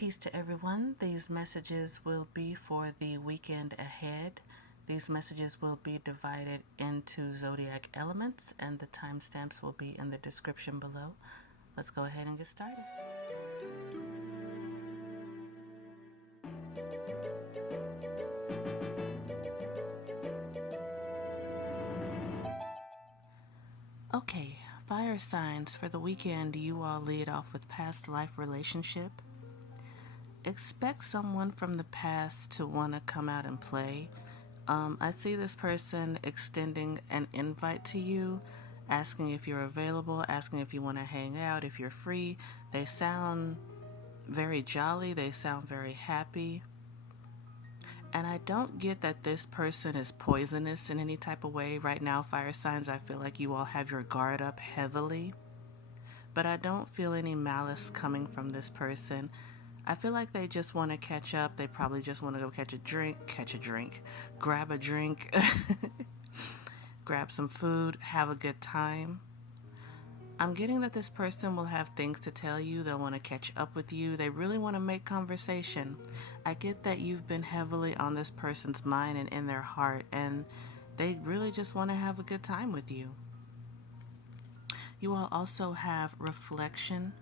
Peace to everyone. These messages will be for the weekend ahead. These messages will be divided into zodiac elements, and the timestamps will be in the description below. Let's go ahead and get started. Okay, fire signs for the weekend. You all lead off with past life relationship. Expect someone from the past to want to come out and play. I see this person extending an invite to you, asking if you're available, asking if you want to hang out, if you're free. They sound very jolly, they sound very happy. And I don't get that this person is poisonous in any type of way. Right now, fire signs, I feel like you all have your guard up heavily. But I don't feel any malice coming from this person. I feel like they just want to catch up. They probably just want to go catch a drink, grab a drink, grab some food, have a good time. I'm getting that this person will have things to tell you. They'll want to catch up with you. They really want to make conversation. I get that you've been heavily on this person's mind and in their heart, and they really just want to have a good time with you. You all also have reflection.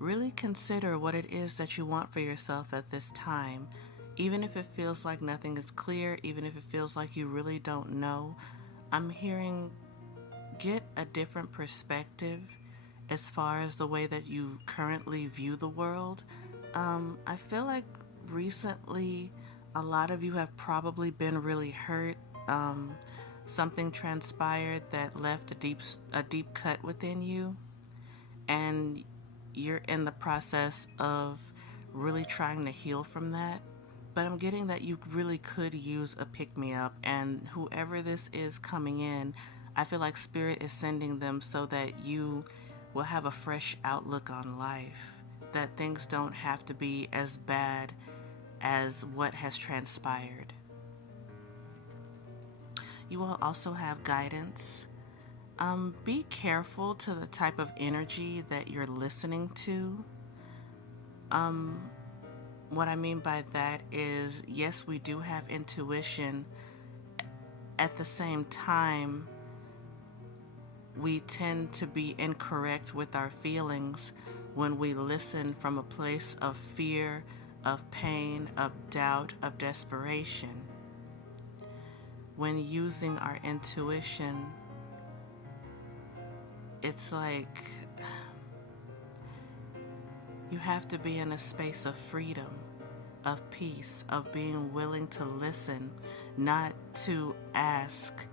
Really consider what it is that you want for yourself at this time. Even if it feels like nothing is clear, even if it feels like you really don't know, I'm hearing get a different perspective as far as the way that you currently view the world. I feel like recently a lot of you have probably been really hurt. Something transpired that left a deep cut within you, and you're in the process of really trying to heal from that. But I'm getting that you really could use a pick-me-up, and whoever this is coming in, I feel like Spirit is sending them so that you will have a fresh outlook on life, that things don't have to be as bad as what has transpired. You will also have guidance. Be careful to the type of energy that you're listening to. What I mean by that is, yes, we do have intuition. At the same time, we tend to be incorrect with our feelings when we listen from a place of fear, of pain, of doubt, of desperation. When using our intuition, it's like you have to be in a space of freedom, of peace, of being willing to listen, not to ask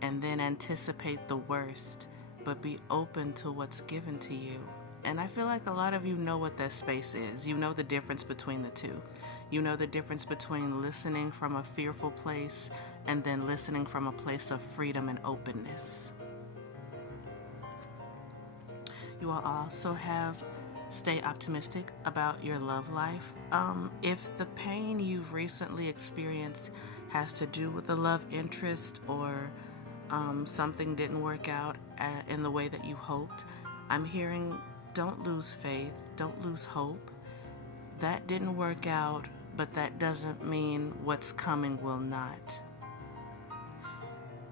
and then anticipate the worst, but be open to what's given to you. And I feel like a lot of you know what that space is. You know the difference between the two. You know the difference between listening from a fearful place and then listening from a place of freedom and openness. You will also have stay optimistic about your love life. If the pain you've recently experienced has to do with a love interest, or something didn't work out in the way that you hoped, I'm hearing don't lose faith, don't lose hope. That didn't work out, but that doesn't mean what's coming will not.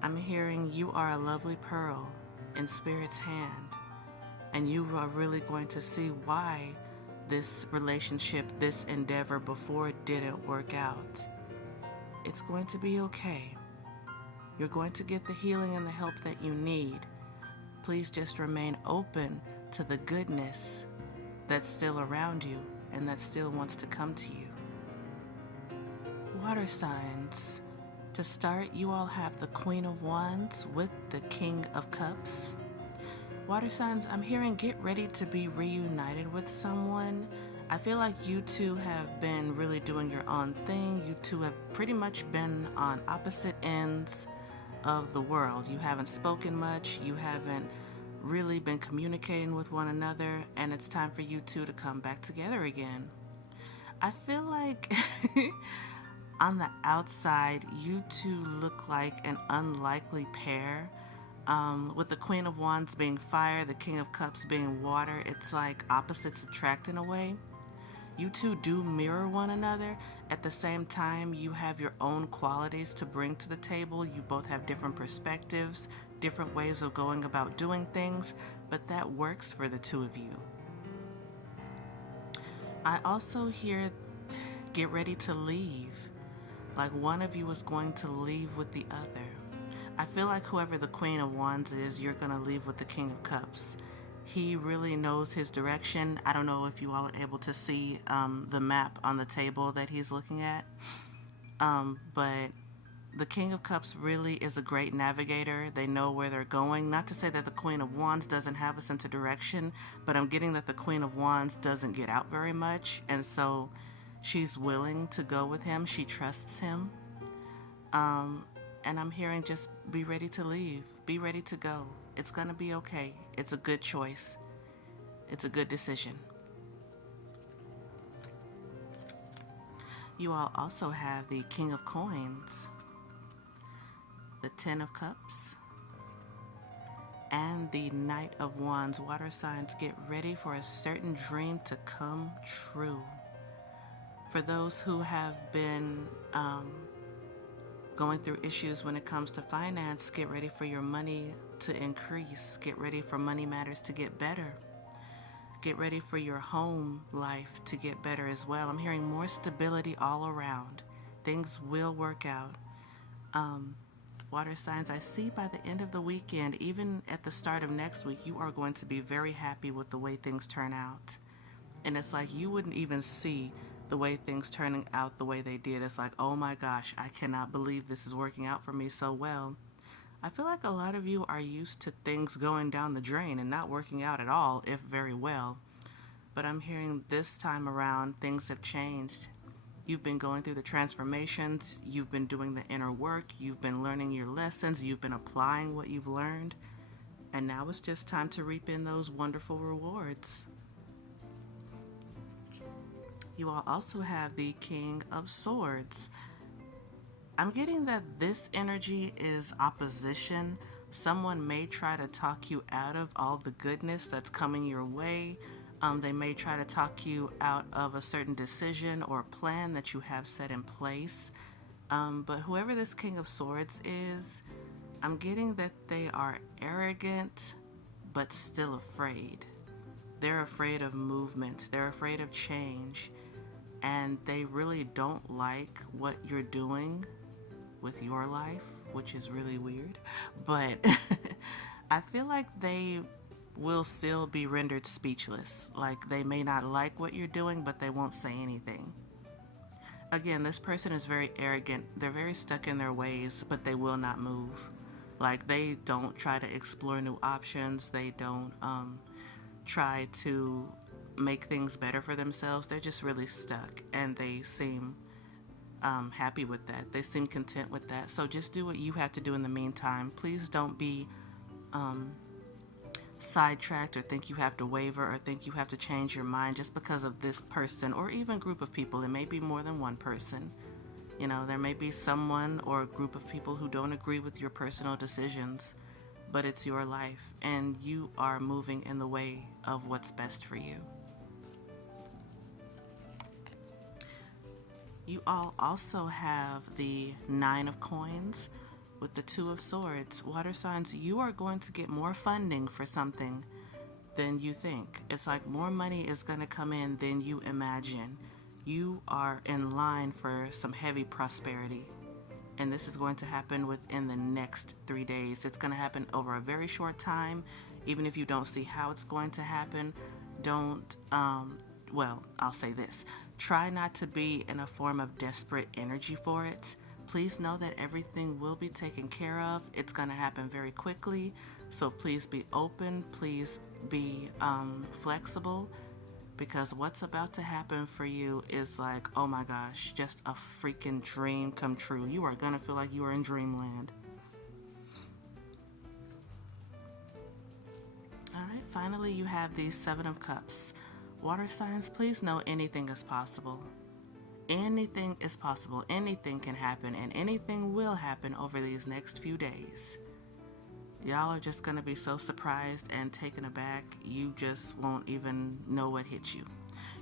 I'm hearing you are a lovely pearl in Spirit's hand, and you are really going to see why this relationship, this endeavor before it didn't work out. It's going to be okay. You're going to get the healing and the help that you need. Please just remain open to the goodness that's still around you and that still wants to come to you. Water signs. To start, you all have the Queen of Wands with the King of Cups. Water signs, I'm hearing get ready to be reunited with someone. I feel like you two have been really doing your own thing. You two have pretty much been on opposite ends of the world. You haven't spoken much. You haven't really been communicating with one another, and it's time for you two to come back together again. I feel like on the outside, you two look like an unlikely pair. With the Queen of Wands being fire, the King of Cups being water, it's like opposites attract in a way. You two do mirror one another. At the same time, you have your own qualities to bring to the table. You both have different perspectives, different ways of going about doing things, but that works for the two of you. I also hear get ready to leave. Like one of you is going to leave with the other. I feel like whoever the Queen of Wands is, you're going to leave with the King of Cups. He really knows his direction. I don't know if you all are able to see the map on the table that he's looking at, but the King of Cups really is a great navigator. They know where they're going. Not to say that the Queen of Wands doesn't have a sense of direction, but I'm getting that the Queen of Wands doesn't get out very much, and so she's willing to go with him. She trusts him. And I'm hearing just be ready to leave. Be ready to go. It's going to be okay. It's a good choice. It's a good decision. You all also have the King of Coins, the Ten of Cups, and the Knight of Wands. Water signs, get ready for a certain dream to come true. For those who have been going through issues when it comes to finance, get ready for your money to increase. Get ready for money matters to get better. Get ready for your home life to get better as well. I'm hearing more stability all around. Things will work out. Water signs, I see by the end of the weekend, even at the start of next week, you are going to be very happy with the way things turn out. And it's like you wouldn't even see the way things turning out the way they did. It's like, oh my gosh, I cannot believe this is working out for me so well. I feel like a lot of you are used to things going down the drain and not working out at all, if very well. But I'm hearing this time around things have changed. You've been going through the transformations, you've been doing the inner work, you've been learning your lessons, you've been applying what you've learned, and now it's just time to reap in those wonderful rewards. You all also have the King of Swords. I'm getting that this energy is opposition. Someone may try to talk you out of all the goodness that's coming your way. They may try to talk you out of a certain decision or plan that you have set in place. But whoever this King of Swords is, I'm getting that they are arrogant but still afraid. They're afraid of movement. They're afraid of change. And they really don't like what you're doing with your life, which is really weird. But I feel like they will still be rendered speechless. Like they may not like what you're doing, but they won't say anything. Again, this person is very arrogant. They're very stuck in their ways, but they will not move. Like they don't try to explore new options. They don't try to make things better for themselves. They're just really stuck, and they seem happy with that. They seem content with that. So just do what you have to do in the meantime. Please don't be sidetracked or think you have to waver or think you have to change your mind just because of this person or even group of people. It may be more than one person. You know, there may be someone or a group of people who don't agree with your personal decisions, but it's your life and you are moving in the way of what's best for you. You all also have the Nine of Coins with the Two of Swords. Water signs, you are going to get more funding for something than you think. It's like more money is going to come in than you imagine. You are in line for some heavy prosperity. And this is going to happen within the next 3 days. It's going to happen over a very short time. Even if you don't see how it's going to happen, don't, I'll say this. Try not to be in a form of desperate energy for it. Please know that everything will be taken care of. It's going to happen very quickly. So please be open. Please be flexible. Because what's about to happen for you is like, oh my gosh, just a freaking dream come true. You are going to feel like you are in dreamland. All right, finally you have the Seven of Cups. Water signs, please know anything is possible. Anything is possible. Anything can happen, and anything will happen over these next few days. Y'all are just going to be so surprised and taken aback, you just won't even know what hit you.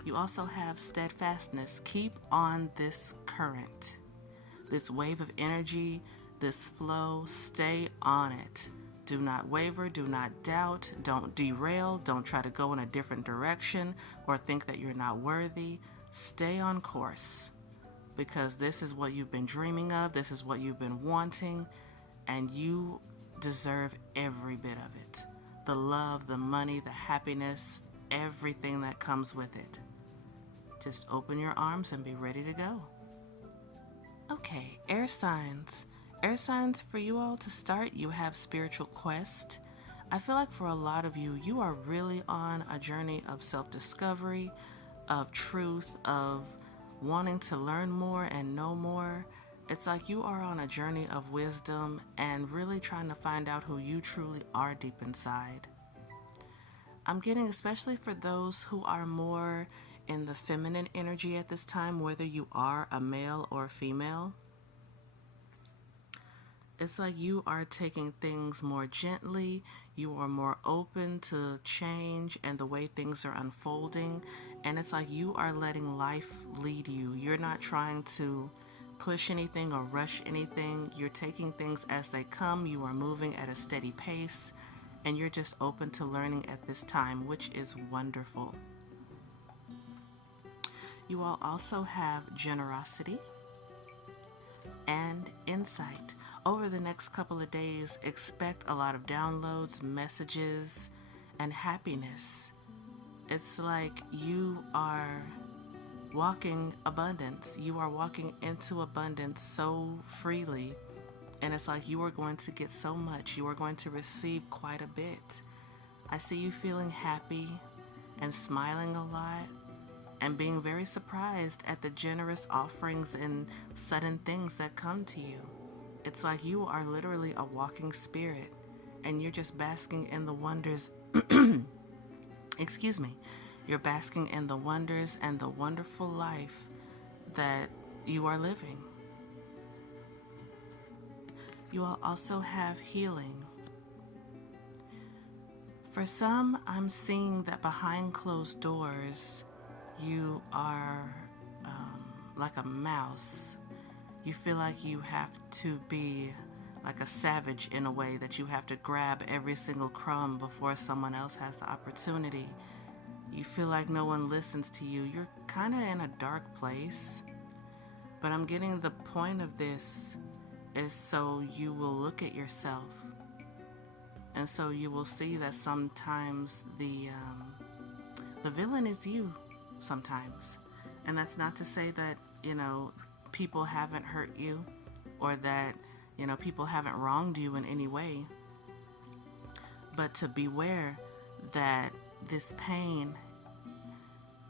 You also have steadfastness. Keep on this current, this wave of energy, this flow. Stay on it. Do not waver, do not doubt, don't derail, don't try to go in a different direction or think that you're not worthy. Stay on course because this is what you've been dreaming of, this is what you've been wanting, and you deserve every bit of it. The love, the money, the happiness, everything that comes with it. Just open your arms and be ready to go. Okay, air signs. Air signs, for you all to start, you have spiritual quest. I feel like for a lot of you, you are really on a journey of self-discovery, of truth, of wanting to learn more and know more. It's like you are on a journey of wisdom and really trying to find out who you truly are deep inside. I'm getting, especially for those who are more in the feminine energy at this time, whether you are a male or a female, it's like you are taking things more gently, you are more open to change and the way things are unfolding, and it's like you are letting life lead you. You're not trying to push anything or rush anything. You're taking things as they come. You are moving at a steady pace, and you're just open to learning at this time, which is wonderful. You all also have generosity and insight. Over the next couple of days, expect a lot of downloads, messages, and happiness. It's like you are walking abundance. You are walking into abundance so freely. And it's like you are going to get so much. You are going to receive quite a bit. I see you feeling happy and smiling a lot and being very surprised at the generous offerings and sudden things that come to you. It's like you are literally a walking spirit and you're just basking in the wonders. Excuse me. You're basking in the wonders and the wonderful life that you are living. You will also have healing. For some, I'm seeing that behind closed doors, you are like a mouse. You feel like you have to be like a savage in a way, that you have to grab every single crumb before someone else has the opportunity. You feel like no one listens to you. You're kind of in a dark place. But I'm getting the point of this is so you will look at yourself. And so you will see that sometimes the villain is you sometimes. And that's not to say that, people haven't hurt you or that, people haven't wronged you in any way. But to beware that this pain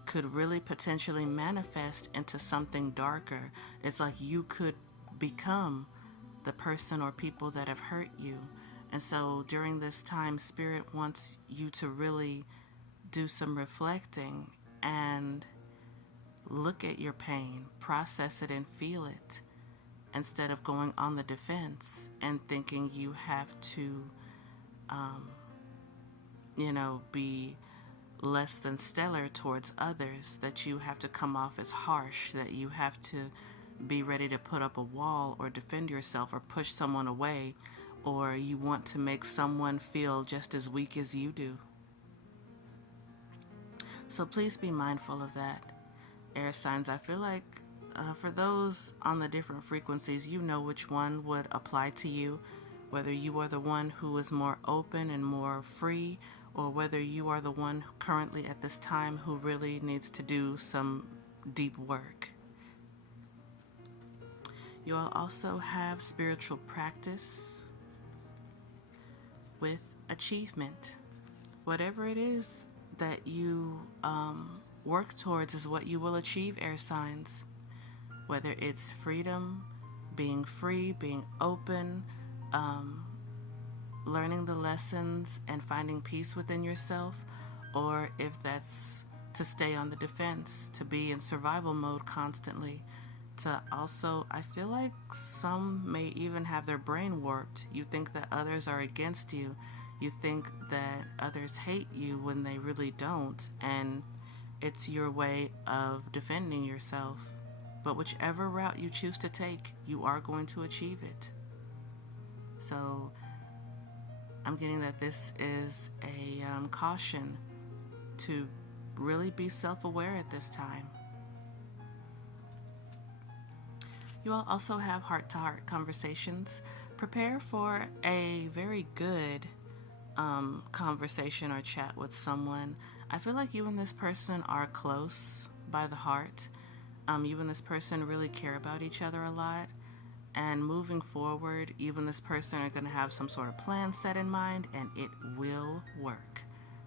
could really potentially manifest into something darker. It's like you could become the person or people that have hurt you. And so during this time, Spirit wants you to really do some reflecting and look at your pain, process it and feel it, instead of going on the defense and thinking you have to, be less than stellar towards others, that you have to come off as harsh, that you have to be ready to put up a wall or defend yourself or push someone away, or you want to make someone feel just as weak as you do. So please be mindful of that. Air signs, I feel like for those on the different frequencies, you know which one would apply to you, whether you are the one who is more open and more free, or whether you are the one currently at this time who really needs to do some deep work. You will also have spiritual practice with achievement. Whatever it is that you work towards is what you will achieve, air signs. Whether it's freedom, being free, being open, learning the lessons and finding peace within yourself, or if that's to stay on the defense, to be in survival mode constantly, to also, I feel like some may even have their brain warped. You think that others are against you. You think that others hate you when they really don't. And It's your way of defending yourself. But whichever route you choose to take, you are going to achieve it. So I'm getting that this is a caution to really be self aware at this time. You all also have heart to heart conversations. Prepare for a very good conversation or chat with someone. I feel like you and this person are close by the heart. You and this person really care about each other a lot. And moving forward, you and this person are going to have some sort of plan set in mind, and it will work.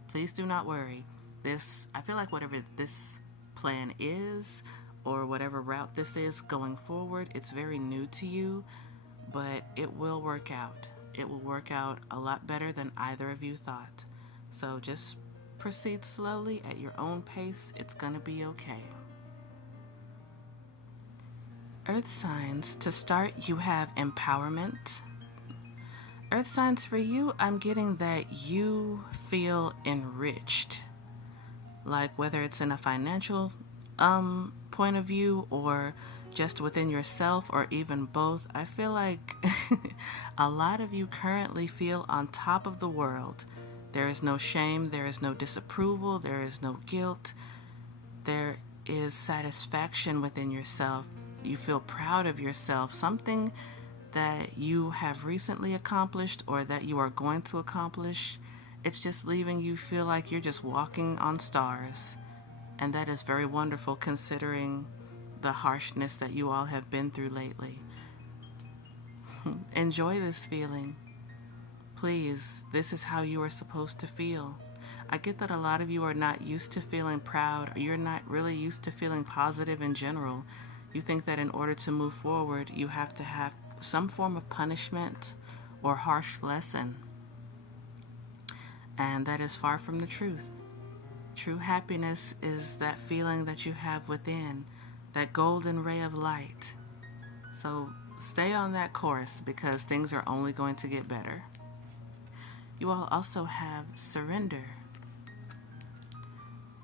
Please do not worry. I feel like whatever this plan is, or whatever route this is going forward, it's very new to you, but it will work out. It will work out a lot better than either of you thought. So just proceed slowly at your own pace. It's going to be okay. Earth signs, to start, you have empowerment. Earth signs, for you, I'm getting that you feel enriched. Like whether it's in a financial point of view or just within yourself or even both, I feel like a lot of you currently feel on top of the world. There is no shame, there is no disapproval, there is no guilt. There is satisfaction within yourself. You feel proud of yourself, something that you have recently accomplished or that you are going to accomplish. It's just leaving you feel like you're just walking on stars. And that is very wonderful considering the harshness that you all have been through lately. Enjoy this feeling. Please, this is how you are supposed to feel. I get that a lot of you are not used to feeling proud, or you're not really used to feeling positive in general. You think that in order to move forward, you have to have some form of punishment or harsh lesson. And that is far from the truth. True happiness is that feeling that you have within, that golden ray of light. So stay on that course because things are only going to get better. You all also have surrender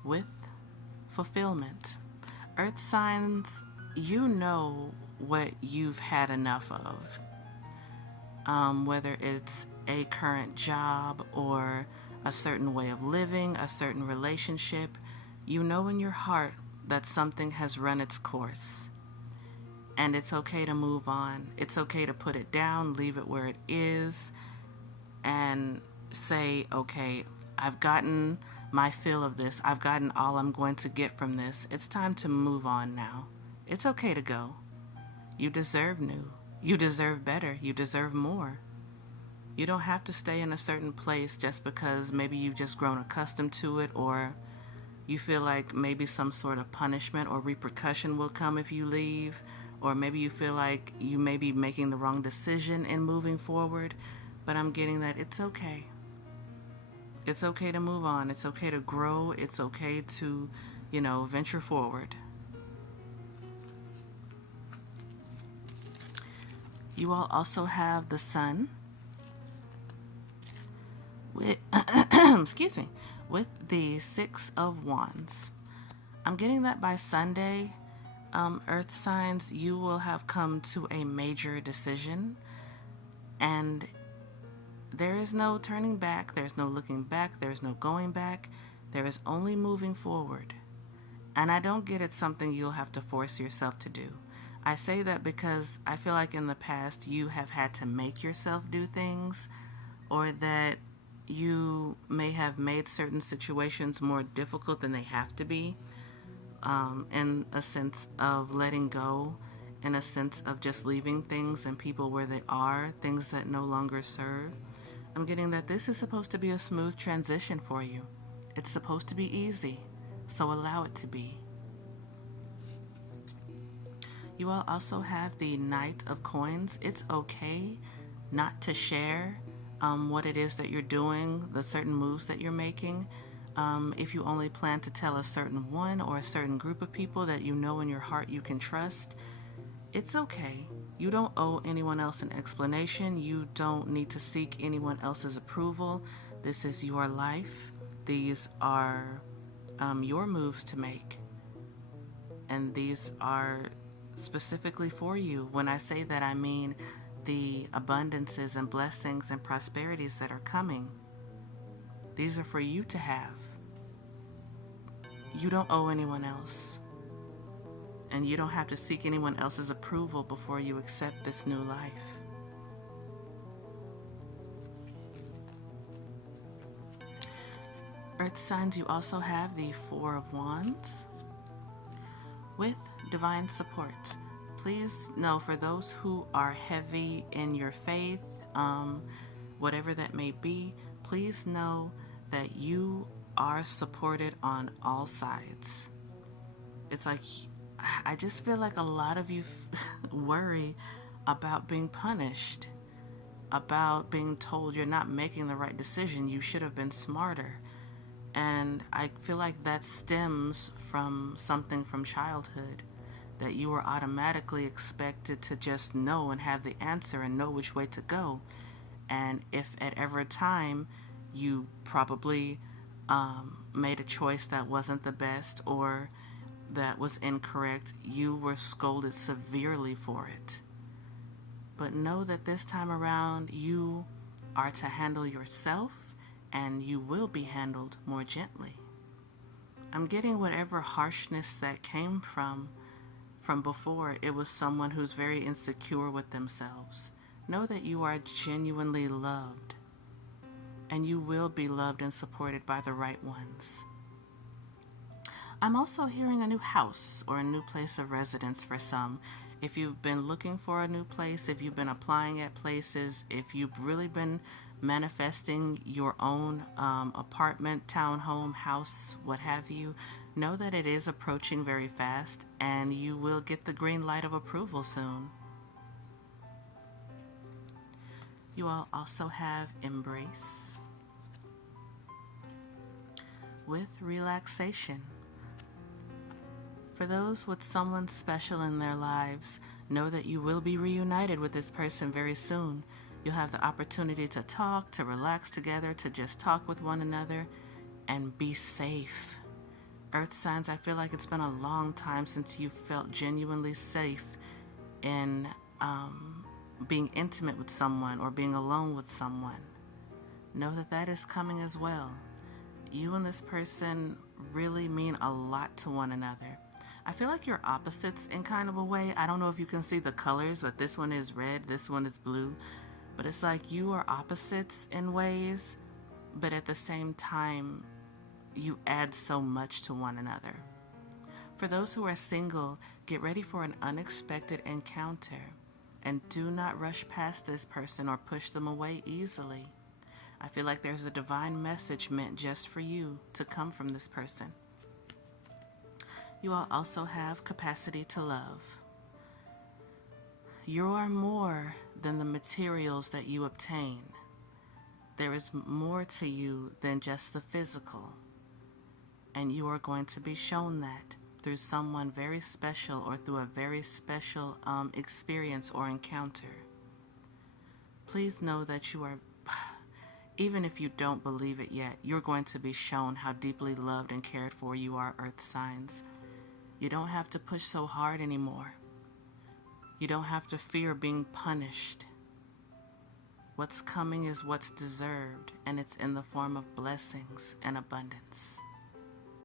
with fulfillment. Earth signs, you know what you've had enough of. Whether it's a current job or a certain way of living, a certain relationship, you know in your heart that something has run its course. And it's okay to move on. It's okay to put it down, leave it where it is, and say, okay, I've gotten my fill of this. I've gotten all I'm going to get from this. It's time to move on now. It's okay to go. You deserve new. You deserve better. You deserve more. You don't have to stay in a certain place just because maybe you've just grown accustomed to it, or you feel like maybe some sort of punishment or repercussion will come if you leave, or maybe you feel like you may be making the wrong decision in moving forward. But I'm getting that it's okay. It's okay to move on. It's okay to grow. It's okay to, venture forward. You all also have the sun with, excuse me, with the Six of Wands. I'm getting that by Sunday, Earth signs, you will have come to a major decision, and there is no turning back, there's no looking back, there's no going back, there is only moving forward. And I don't get it's something you'll have to force yourself to do. I say that because I feel like in the past you have had to make yourself do things, or that you may have made certain situations more difficult than they have to be, in a sense of letting go, in a sense of just leaving things and people where they are, things that no longer serve. I'm getting that this is supposed to be a smooth transition for you. It's supposed to be easy, so allow it to be. You all also have the Knight of Coins. It's okay not to share what it is that you're doing, the certain moves that you're making. If you only plan to tell a certain one or a certain group of people that you know in your heart you can trust, it's okay. You don't owe anyone else an explanation. You don't need to seek anyone else's approval. This is your life. These are your moves to make. And these are specifically for you. When I say that, I mean the abundances and blessings and prosperities that are coming. These are for you to have. You don't owe anyone else. And you don't have to seek anyone else's approval before you accept this new life. Earth signs, you also have the Four of Wands with divine support. Please know, for those who are heavy in your faith, whatever that may be, please know that you are supported on all sides. It's like, I just feel like a lot of you worry about being punished, about being told you're not making the right decision, you should have been smarter. And I feel like that stems from something from childhood, that you were automatically expected to just know and have the answer and know which way to go. And if at ever time you probably made a choice that wasn't the best or that was incorrect, you were scolded severely for it. But know that this time around you are to handle yourself, and you will be handled more gently. I'm getting whatever harshness that came from before, it was someone who's very insecure with themselves. Know that you are genuinely loved, and you will be loved and supported by the right ones. I'm also hearing a new house or a new place of residence for some. If you've been looking for a new place, if you've been applying at places, if you've really been manifesting your own apartment, townhome, house, what have you, know that it is approaching very fast and you will get the green light of approval soon. You all also have embrace with relaxation. For those with someone special in their lives, know that you will be reunited with this person very soon. You'll have the opportunity to talk, to relax together, to just talk with one another, and be safe. Earth signs, I feel like it's been a long time since you felt genuinely safe in being intimate with someone or being alone with someone. Know that that is coming as well. You and this person really mean a lot to one another. I feel like you're opposites in kind of a way. I don't know if you can see the colors, but this one is red, this one is blue. But it's like you are opposites in ways, but at the same time, you add so much to one another. For those who are single, get ready for an unexpected encounter, and do not rush past this person or push them away easily. I feel like there's a divine message meant just for you to come from this person. You all also have capacity to love. You are more than the materials that you obtain. There is more to you than just the physical. And you are going to be shown that through someone very special or through a very special experience or encounter. Please know that you are, even if you don't believe it yet, you're going to be shown how deeply loved and cared for you are, Earth signs. You don't have to push so hard anymore. You don't have to fear being punished. What's coming is what's deserved, and it's in the form of blessings and abundance.